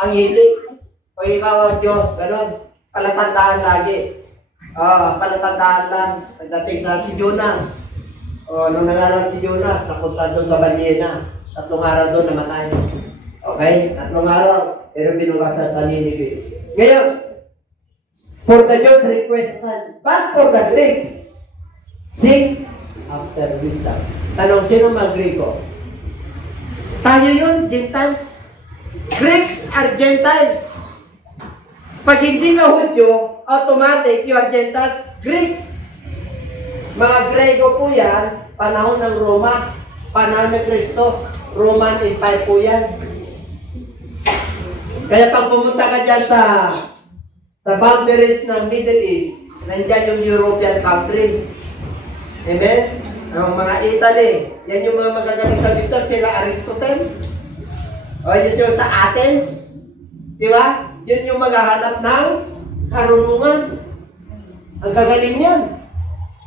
Ang hilig. Pag ikaw ang Diyos, gano'n, palatandaan lagi. Palatandaan lang. Pagdating sa si Jonas. Nung nangaral si Jonas, napunta doon sa Balyena. 3 araw doon namatay. Okay? 3 araw. Pero binukasan sa Ninive. Ngayon, for the Jews request aside, but for the Greeks, seek after wisdom. Tanong, sino mag-Griko? Tayo yun, Gentiles. Greeks are Gentiles. Pag hindi ka Hudyo, automatic, you are Gentiles, Greeks. Mga Grego po yan, panahon ng Roma, panahon ng Kristo, Roman Empire po yan. Kaya pag pumunta ka dyan sa boundaries ng Middle East, nandyan yung European country. Amen? Ang mga Italy, yan yung mga magagaling sa wisdom, sila Aristotle. O yun yung sa Athens. Di ba? Yun yung maghahanap ng karunungan. Ang gagaling yan.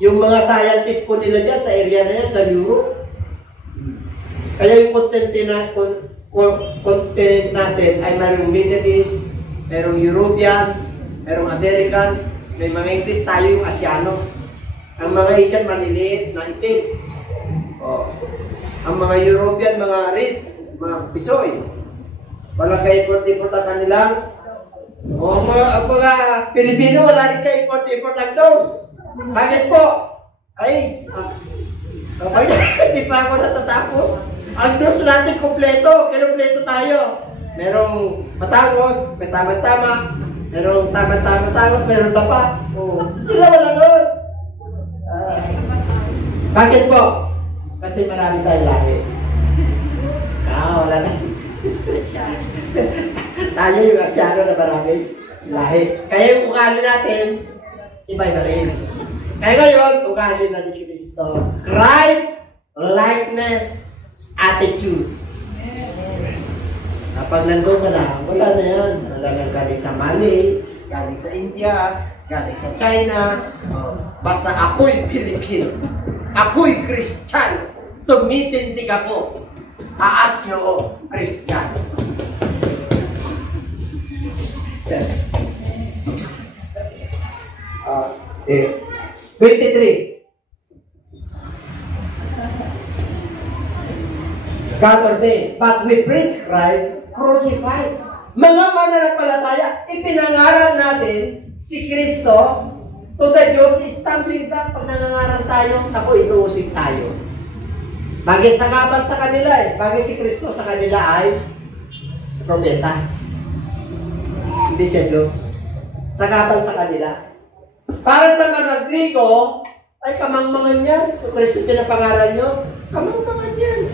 Yung mga scientists po nila dyan sa area na yan, sa Europe. Kaya yung continent natin ay mayroong Middle East, mayroong European, mayroong Americans, may mga English, tayo yung Asiano. Ang mga Asian maliliit na itim. Ang mga European, mga red, mga pisoy. Wala ka-import-import ang kanilang. Ang mga Pilipino, wala rin ka-import-import ang dos. Bakit po? Ay, hindi pa ako natatapos. Ang dos natin kompleto, kinumpleto tayo. Merong matangos, may tama-tama, merong tama-tama-tangos, merong tapat. Sila wala doon. Bakit po? Kasi marami tayong lahi. Wala na. Tayo yung Asyano na marami lahi. Kaya yung ugali natin, iba-iba rin. Kaya ngayon, ugali natin Kristo. Christ likeness attitude. Kapag nandun ka na, wala na yan. Wala na galing sa Mali, galing sa India, galing sa China. Basta ako'y Pilipino. Ako'y Christian. Tumitindig ako. Aas nyo, Christian. 23. God ordained, but we preach Christ crucified. Mga mananampalataya, ipinangaral natin si Kristo to the Diyos, stumbling block. Pag nangangaral tayo, naku, ituusig tayo. Bakit sagabal sa kanila Bakit si Kristo sa kanila ay propeta? Hindi siya Diyos. Sagabal sa kanila. Para sa mga Grigo, ay kamangmangan yan. Kung Kristo pinapangaral nyo, kamangmangan yan.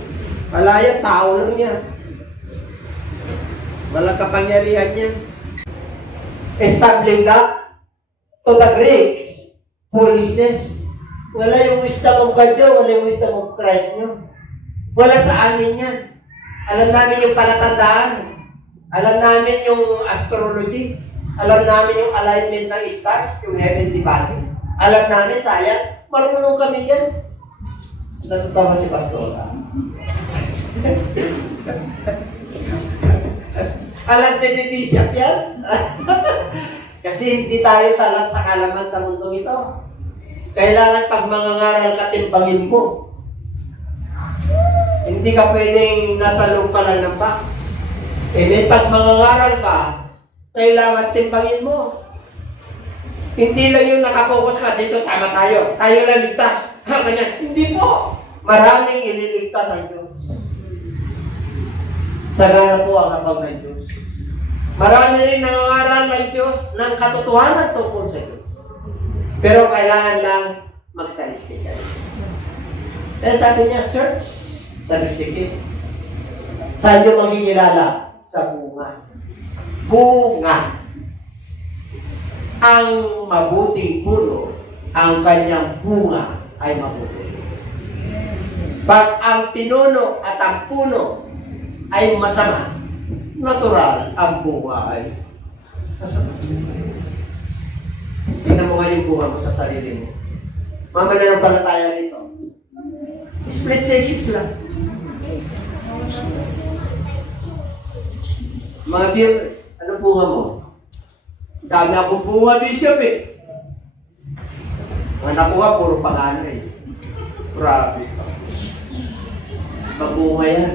Malaya, tao lang yan. Walang kapangyarihan yan. Stumbling block to the Greeks, foolishness. Wala yung wisdom of God nyo, wala yung wisdom of Christ nyo. Wala sa amin yan. Alam namin yung palatandaan. Alam namin yung astrology. Alam namin yung alignment ng stars, yung heavenly bodies. Alam namin science. Marunong kami yan. Natatawa si Pastor. Alam tinitisiap yan. Kasi hindi tayo salat sa kalaman sa mundong ito. Kailangan pag mangangaral ka, timpangin mo. Hindi ka pwedeng nasa loob ka lang ng box. Then pag mangangaral ka, kailangan timpangin mo. Hindi lang yung nakapokus ka, dito tama tayo. Tayo lang ligtas. Ganyan. Hindi po. Maraming ililigtas ang Diyos. Sagana po ang kapag ng Diyos. Marami rin nangangaral ng Diyos ng katotohanan tungkol sa Diyos. Pero kailangan lang magsaliksik. Pero sabi niya, search. Saliksik. Saan niyo makikilala? Sa bunga. Bunga. Ang mabuting puno, ang kanyang bunga ay mabuti. Pag ang pinuno at ang puno ay masama, natural ang bunga ay masama. Tingnan mo nga yung bunga mo sa sarili mo. Mamaya ng palataya nito. Split seconds lang. Mga viewers, ano bunga mo? Dami akong bunga, Bishop eh. Ang anak ko nga, puro panganay. Grabe. Magbunga yan.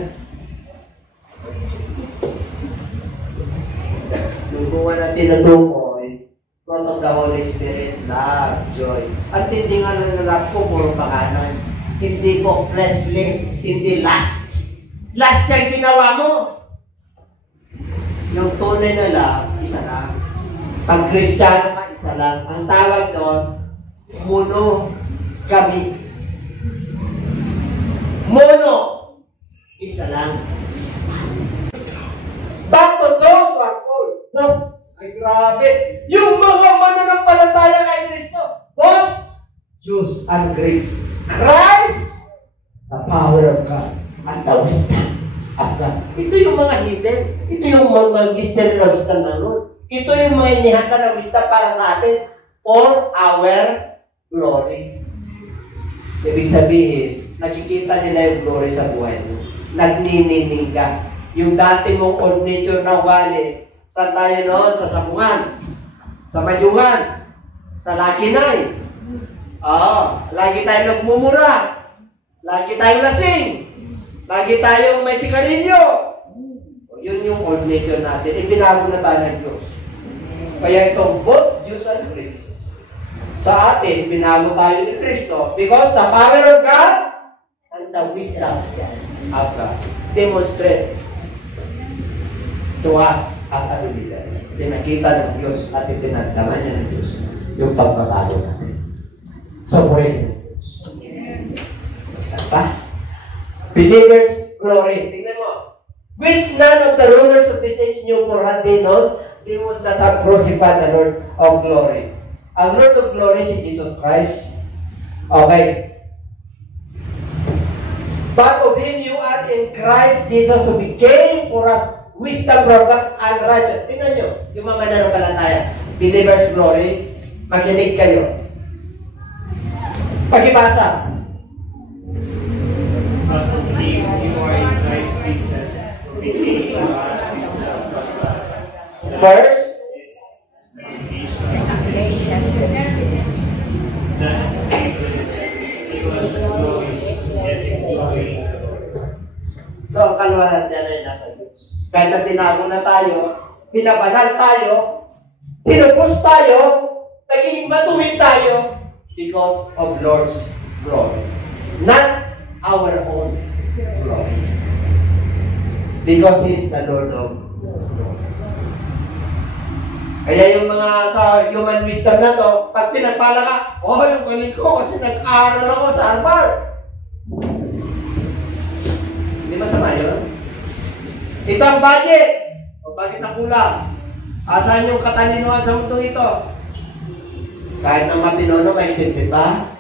Yung bunga na tinutukoy, fruit of the Holy Spirit, love, joy. At hindi nga nangalap ko, puro panganay. Hindi po fleshly, hindi lust. Lust yung ginawa mo. Yung tunay na love, isa lang. Pag Kristiyano ka, isa lang. Ang tawag doon, monogamy. Mono, isa lang. Back to those who are called. No, ay grabe. Yung mga mananampalataya kay Kristo, both Jews and Greeks. Christ, the power of God, and the wisdom of God. Ito yung mga hidden. Ito yung mga mystery of wisdom ng Lord. Ito yung mga inihanda ng wisdom para sa atin for our glory. Ibig sabihin, nakikita nila yung glory sa buhay mo. Nagnininig ka. Yung dati mong old nature na ugali, saan tayo noon? Sa sabungan, sa madyungan, sa lakinay. Lagi tayo nagmumura. Lagi tayong lasing. Lagi tayong may sigarilyo. Yun yung old nature natin. Ibinago na tayo ng Diyos. Kaya itong both Jews and Greeks, sa atin, binago tayo ni Kristo because the power of God and the wisdom of God demonstrate to us as a believer. Pinakita ng Diyos at ipinagdaman niya ng Diyos yung pagbabago natin. So, pray ng Diyos. Believers' glory. Tingnan mo. Which none of the rulers of this age knew, for had they known, they would not have crucified the Lord of glory. Ang Lord of glory si Jesus Christ. Okay. But of Him you are in Christ Jesus, who became for us wisdom from God and righteousness. Tingnan nyo, yung mga nananampalataya. Believers' glory. Makinig kayo. Pagibasa. But of Him you are in Christ Jesus, who became for us wisdom from God. First, so, ang kalwaran dyan ay nasa Diyos. Kahit na tinago na tayo, pinabanal tayo, pinupos tayo, naging matuwid tayo because of Lord's glory. Not our own glory. Because He is the Lord of glory. Kaya yung mga sa human wisdom na to, pag pinagpala ka, yung galing ko kasi nag-aaral ako sa Harvard. Hindi masama yun. Ito ang budget. O bakit ang kulang? Asan yung katalinuhan sa mundo ito? Kahit ang mapinuno, may simple ba?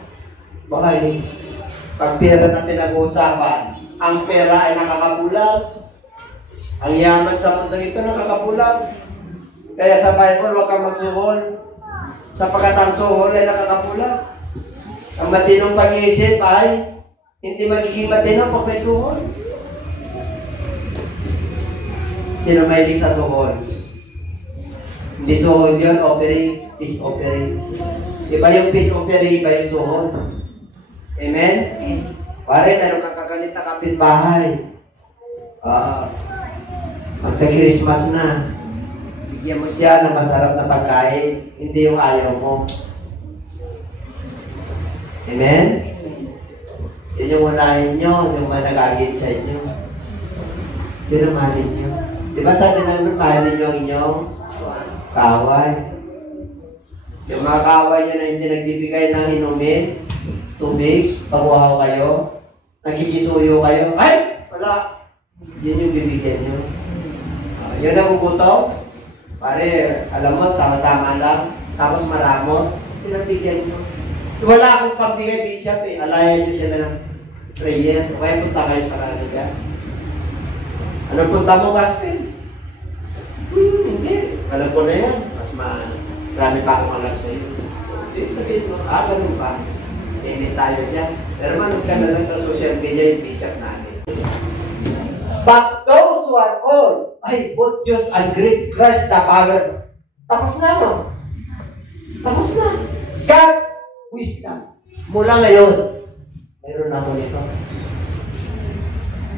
Baka hindi. Pag pera na pinag-uusapan, ang pera ay nakakapulang. Ang yaman sa mundo ito nakakapulang. Kaya sa Bible, huwag kang magsuhol. Sapagkat ang suhol ay nakakapulang. Ang matinong pag-iisip ay hindi magiging matino pag may suhol. Sino mahilig sa suhol? Hindi suhol yun, offering, peace offering. Iba yung peace offering, iba yung suhol. Amen? Pare, meron kang kagalit na kapitbahay. Magka-Christmas na. Bigyan mo siya ng masarap na pagkain, hindi yung ayaw mo. Amen? Yun yung unahin nyo, yung mga nag-agit sa inyo. Yun ang mahalin nyo. Di ba sabi namin, mahalin nyo ang inyong kaway. Yung mga kaway nyo na hindi nagbibigay ng inumin, tubig, pag-uhaw kayo, nagkikisuyo kayo, ay! Wala! Yun yung bibigyan nyo. Yun ang gugutom. Pare, alam mo, tama-tama lang. Tapos maramot. Pinagbigyan nyo. Wala akong pambigay, Bishop eh. Alayan nyo sila ng prayer. Kaya punta kayo sa kanila. Ano punta mo, gospel? Hindi. Alam ko na yan. Mas marami pa akong alam sa iyo. Hindi, sabihin mo, ganun pa. Hindi tayo dyan. Pero manood ka na lang sa social media yung Bishop natin. But those who are called, ay, both Jews and Greek, Christ the power. Tapos na, no? Tapos na. God's wisdom. Mula ngayon, meron na mo nito.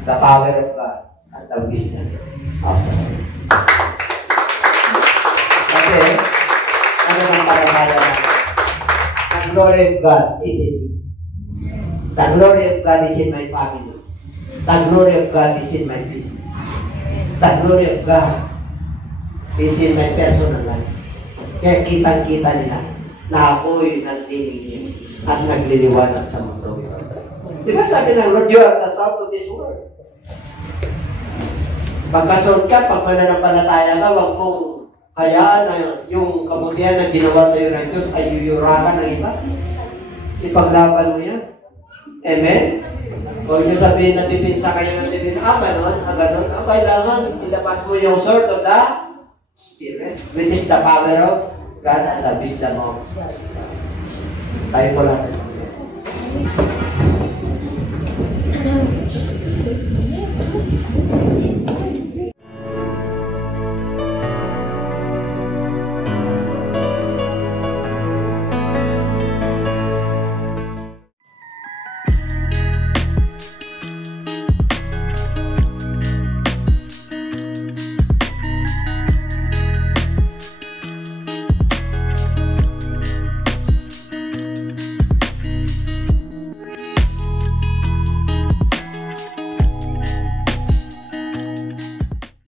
The power of God at the wisdom of God. Kasi, ano ang paramaya natin? The glory of God is in me. The glory of God is in my family. The glory of God is in my business. The glory of God is in my personal life. Kaya kitang-kita nila na ako'y nagtinigil at nagliliwanag sa mundo. Di ba sabi ng Lord, you are the salt of this world. Pagkasod ka, pag mananampalataya ka, huwag mong hayaan na yung kabutihan na ginawa sa iyo ng Diyos ay yuyurakan ng iba. Ipaglaban mo yan. Amen? Huwag nyo sabihin na dipinsa kayo ng dipinsa. Ganon. Kailangan ilabas mo yung sword of the Spirit, which is the power of God and the wisdom of God. Tayo po lang.